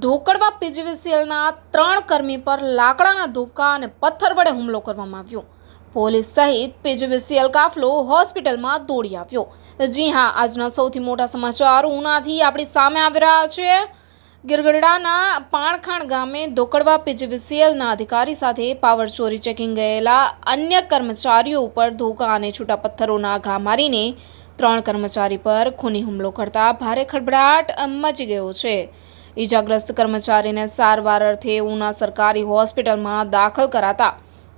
ધોકડવા પીજીવીસીએલના 3 કર્મી પર લાકડાના ધોકા અને પથ્થર વડે હુમલો કરવામાં આવ્યો। પોલીસ સહિત પીજીવીસીએલ કાફલો હોસ્પિટલમાં દોડી આવ્યો। જી હા, આજના સૌથી મોટા સમાચાર ઉનાથી આપણી સામે આવી રહ્યા છે। ગિરગઢડાના પાણખાણ ગામે ધોકડવા પીજીવીસીએલના અધિકારી સાથે પાવર ચોરી ચેકિંગ ગયેલા અન્ય કર્મચારીઓ ઉપર ધોકા અને છૂટા પથ્થરોના ઘા મારીને 3 કર્મચારી પર ખૂની હુમલો કરતા ભારે ખળભળાટ મચી ગયો છે। ઈજાગ્રસ્ત કર્મચારીને સારવાર અર્થે ઉના સરકારી હોસ્પિટલમાં દાખલ કરાતા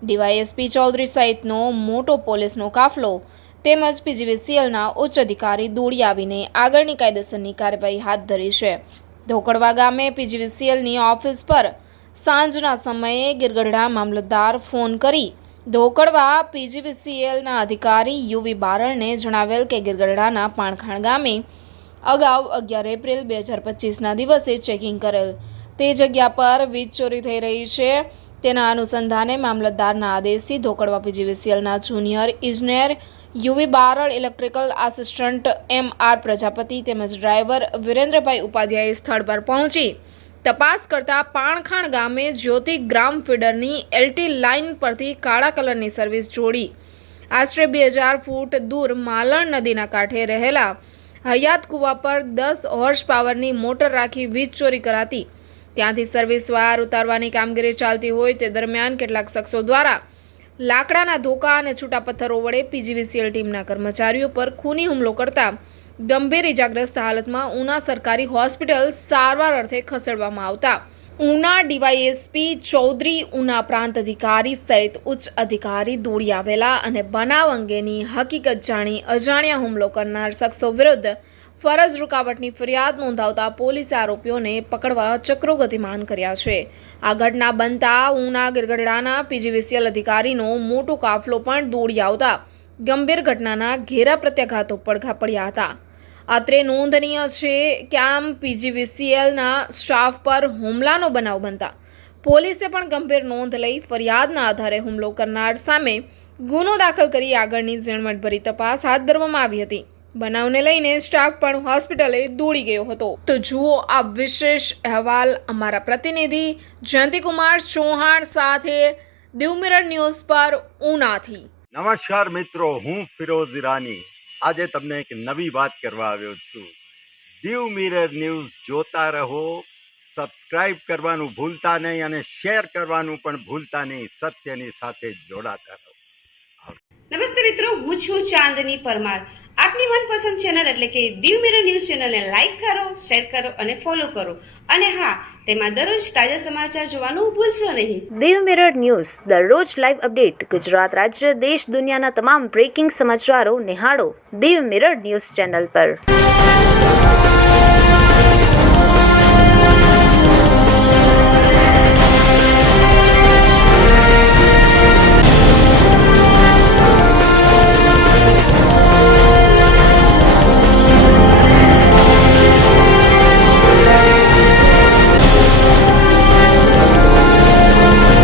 ડીવાયએસપી ચૌધરી સહિતનો મોટો પોલીસનો કાફલો તેમજ પીજીવીસીએલના ઉચ્ચ અધિકારી દોડી આવીને આગળની કાયદેસરની કાર્યવાહી હાથ ધરી છે। ધોકડવા ગામે પીજીવીસીએલની ઓફિસ પર સાંજના સમયે ગિરગઢડા મામલતદાર ફોન કરી ધોકડવા પીજીવીસીએલના અધિકારી યુવી બારણને જણાવેલ કે ગિરગઢડાના પાણખાણ ગામે અગાઉ 11 એપ્રિલ 2025ના દિવસે ચેકિંગ કરેલ તે જગ્યા પર વીજ ચોરી થઈ રહી છે। તેના અનુસંધાને મામલતદારના આદેશથી ધોકડવા પીજીવીસીએલના જુનિયર ઇજનેર UV Barad, electrical assistant MR Prajapati તેમજ ડ્રાઈવર વિરેન્દ્રભાઈ ઉપાધ્યાય સ્થળ પર પહોંચી તપાસ કરતા પાણખાણ ગામે જ્યોતિ ગ્રામ ફીડરની LT લાઇન પરથી કાળા કલરની સર્વિસ જોડી આશરે 2000 ફૂટ દૂર માલણ નદીના કાંઠે રહેલા હયાત કુવા પર 10 હોર્સ પાવરની મોટર રાખી વીજ ચોરી કરાતી ત્યાંથી સર્વિસ વાયર ઉતારવાની કામગીરી ચાલતી હોય તે દરમિયાન કેટલાક શખ્સો દ્વારા લાકડાના ધોકા અને છૂટા પથ્થરો વડે પીજીવીસીએલ ટીમના કર્મચારીઓ પર ખૂની હુમલો કરતા ગંભીર ઇજાગ્રસ્ત હાલતમાં ઉના સરકારી હોસ્પિટલ સારવાર અર્થે ખસેડવામાં આવતા ઉના ડીવાયએસપી ચૌધરી, ઉના પ્રાંત અધિકારી સહિત ઉચ્ચ અધિકારી દોડી આવેલા અને બનાવ અંગેની હકીકત જાણી અજાણ્યા હુમલો કરનાર શખ્સો વિરુદ્ધ ફરજ રૂકાવટની ફરિયાદ નોંધાવતા પોલીસે આરોપીઓને પકડવા ચક્રો ગતિમાન કર્યા છે। આ ઘટના બનતા ઉના ગિરગઢડાના પીજીવીસીએલ અધિકારીનો મોટો કાફલો પણ દોડી આવતા ગંભીર ઘટનાના ઘેરા પ્રત્યાઘાતો પડઘા પડ્યા હતા। અત્રે નોંધનીય છે કે આમ પીજીવીસીએલના સ્ટાફ પર હુમલાનો બનાવ બનતા પોલીસે પણ ગંભીર નોંધ લઈ ફરિયાદના આધારે હુમલો કરનાર સામે ગુનો દાખલ કરી આગળની ઝીણવટભરી તપાસ હાથ ધરવામાં આવી હતી। બનાવને લઈને સ્ટાફ પણ હોસ્પિટલે દોડી ગયો હતો। તો જુઓ આ વિશેષ અહેવાલ અમારા પ્રતિનિધિ જયંતિકુમાર ચૌહાણ સાથે દીવ મિરર ન્યૂઝ પર ઉનાથી। નમસ્કાર મિત્રો, હું ફિરોઝ ઈરાની આજે તમને એક નવી વાત કરવા આવ્યો છું। દીવ મિરર ન્યૂઝ જોતા રહો, સબસ્ક્રાઇબ કરવાનું ભૂલતા નહીં અને શેર કરવાનું પણ ભૂલતા નહીં। સત્યની સાથે જોડાતા રહો। નમસ્તે મિત્રો, હું છું ચાંદની પરમાર। આપની મનપસંદ ચેનલ એટલે કે દીવ મિરર ન્યૂઝ ચેનલને લાઈક કરો, શેર કરો અને ફોલો કરો અને હા, તેમાં દરરોજ તાજા સમાચાર જોવાનું ભૂલશો નહીં। દીવ મિરર ન્યૂઝ દરરોજ લાઈવ અપડેટ ગુજરાત રાજ્ય, દેશ, દુનિયાના તમામ બ્રેકિંગ સમાચારો નિહાળો દીવ મિરર ન્યૂઝ ચેનલ પર।